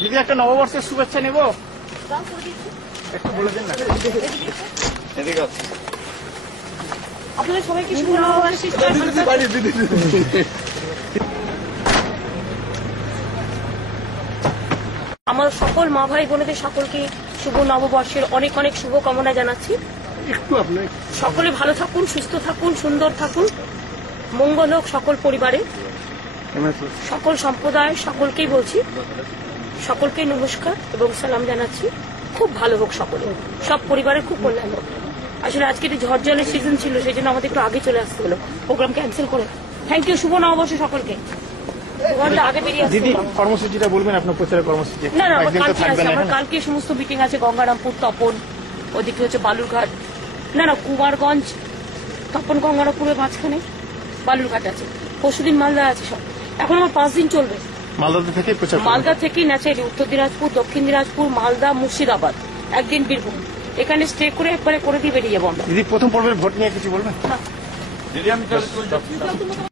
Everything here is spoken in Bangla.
দিদি একটা নববর্ষের শুভেচ্ছা নেব, একটু বলে দিন না। এদিকে আপনাদের সবাইকে শুভ নববর্ষ। আমার সকল মা ভাই বোনেদের সকলকে শুভ নববর্ষের অনেক অনেক শুভকামনা জানাচ্ছি। একটু আপনি সকলে ভালো থাকুন, সুস্থ থাকুন, সুন্দর থাকুন, মঙ্গল হোক সকল পরিবারে, সকল সম্প্রদায়, সকলকেই বলছি, সকলকে নমস্কার এবং সালাম জানাচ্ছি। খুব ভালো হোক সকলে, সব পরিবারের খুব কল্যাণ হোক। আসলে আজকে ঝড় জলের সিজন ছিল, সেই জন্য আমাদের একটু আগে চলে আসতে হলো, প্রোগ্রাম ক্যান্সেল করে। থ্যাংক ইউ, শুভ নববর্ষ সকলকে। আগে বেরিয়ে আসতে দিদি হলো। কর্মসূচিটা বলবেন, আপনার প্রচারের কর্মসূচি। না না, আমার একদিন তো কালকে আছে, থাকবেন আমার এখানে। কালকে সমস্ত মিটিং আছে, গঙ্গারামপুর, তপন, ওদিকে হচ্ছে বালুরঘাট, না না কুমারগঞ্জ, তপন গঙ্গারামপুরের মাঝখানে বালুরঘাট আছে, পরশুদিন মালদা আছে। সব এখন আমার 5 দিন চলবে। মালদা থেকে প্রচার করবেন? মালদা থেকেই ন্যাচারালি উত্তর দিনাজপুর, দক্ষিণ দিনাজপুর, মালদা, মুর্শিদাবাদ, একদিন বীরভূম, এখানে স্টে করে একবারে করে দিয়ে বেরিয়ে যাবো আমরা। দিদি প্রথম পর্বের ভোট নিয়ে কিছু বলবেন? হ্যাঁ। দিদি আমি